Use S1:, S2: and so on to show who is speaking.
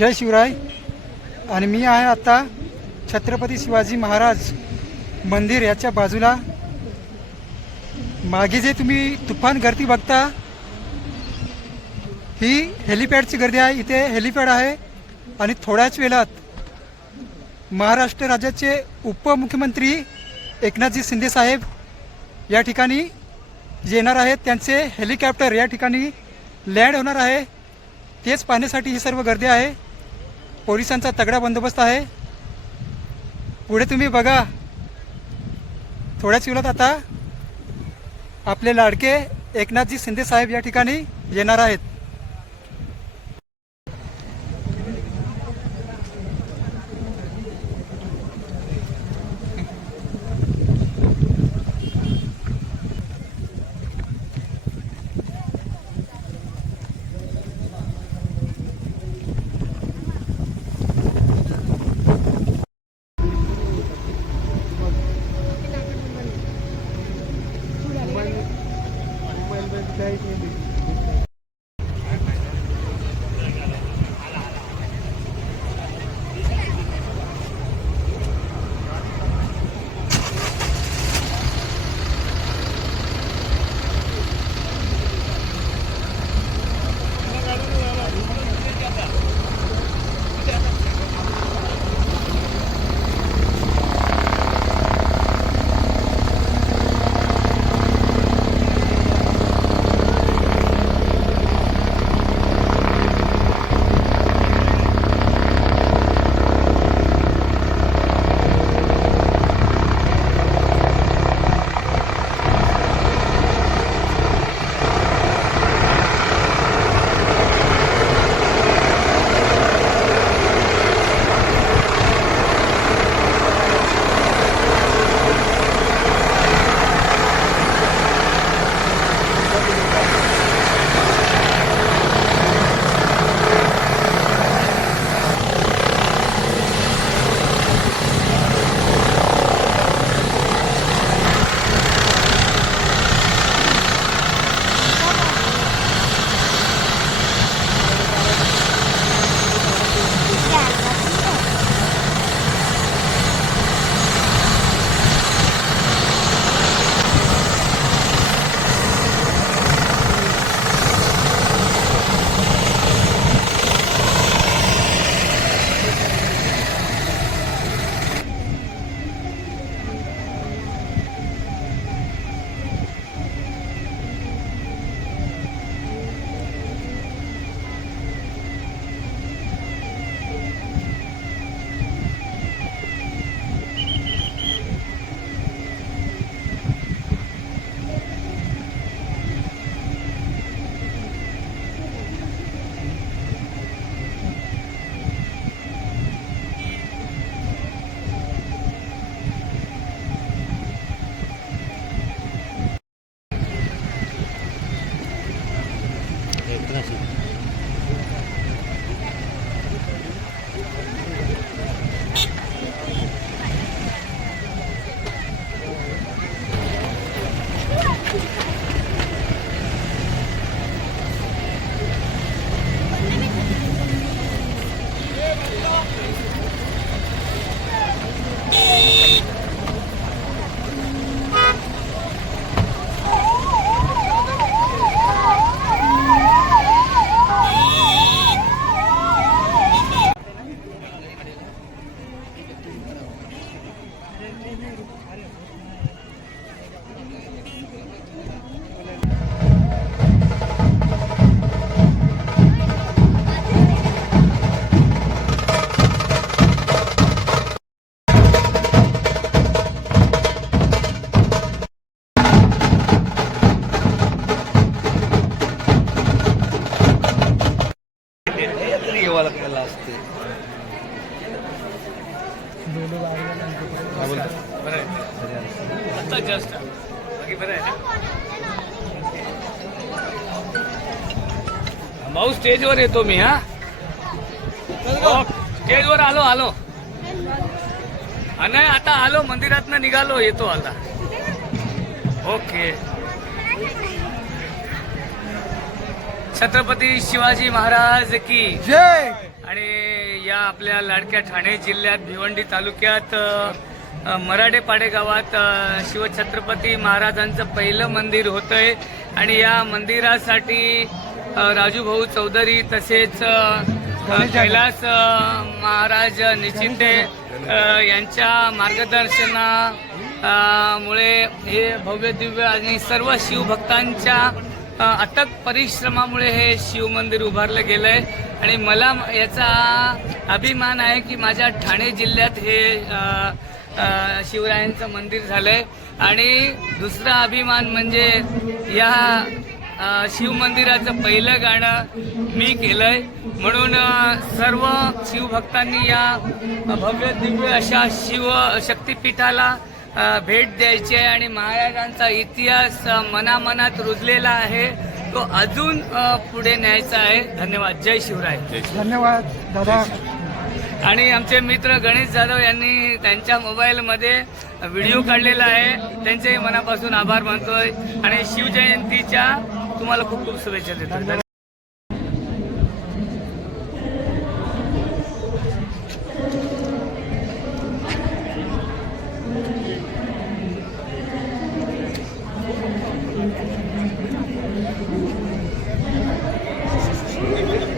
S1: जय शिवराय. आणि मी आहे आता छत्रपती शिवाजी महाराज मंदिर याच्या बाजूला. मागे जे तुम्ही तुफान गर्दी बघता ही हेलिपॅडची गर्दी आहे. इथे हेलिपॅड आहे. आणि थोड्याच वेळात महाराष्ट्र राज्याचे उपमुख्यमंत्री एकनाथजी शिंदेसाहेब या ठिकाणी येणार आहेत. त्यांचे हेलिकॉप्टर या ठिकाणी लँड होणार आहे. तेच पाहण्यासाठी ही सर्व गर्दी आहे. पोलिसांचा तगडा बंदोबस्त आहे. पुढे तुम्ही बघा. थोड्याच वेळात आता आपले लाडके एकनाथजी शिंदे साहेब या ठिकाणी येणार आहेत.
S2: atrás. असते.
S3: भाऊ स्टेजवर येतो मी हा? हो, स्टेजवर आलो आलो. हा, नाही आता आलो मंदिरात निघालो येतो आता. ओके. छत्रपती शिवाजी महाराज की.
S1: जय!
S3: आणि आपल्या लाडक्या ठाणे जिल्ह्यात भिवंडी तालुक्यात मराठेपाडे गावात शिवछत्रपती महाराजांचं पहिलं मंदिर होतंय. आणि या मंदिरासाठी राजूभाऊ चौधरी तसेच कैलास महाराज निचिते यांच्या मार्गदर्शना अ, मुळे हे भव्य दिव्य आणि सर्व शिवभक्तांच्या अटक अथक परिश्रमामुळे हे शिवमंदिर उभारलं उभारलं गेलंय. आणि मला याचा अभिमान आहे की माझ्या ठाणे जिल्ह्यात हे शिवरायांचं मंदिर झालंय. आणि दुसरा अभिमान म्हणजे या शिवमंदिराचं पहिलं गाणं मी केलंय. म्हणून सर्व शिवभक्तांनी या भव्य दिव्य अशा शिव शक्तिपीठाला भेट द्यायची आहे आणि महाराजांचा इतिहास मनामनात रुजलेला आहे. तो अजून पुढे न्यायचा आहे. धन्यवाद. जय शिवराय.
S1: धन्यवाद दादा.
S3: आणि आमचे मित्र गणेश जाधव यांनी त्यांच्या मोबाईलमध्ये व्हिडिओ काढलेला आहे. त्यांचे मनापासून आभार मानतोय. आणि शिवजयंतीच्या तुम्हाला खूप खूप शुभेच्छा देतो Спасибо.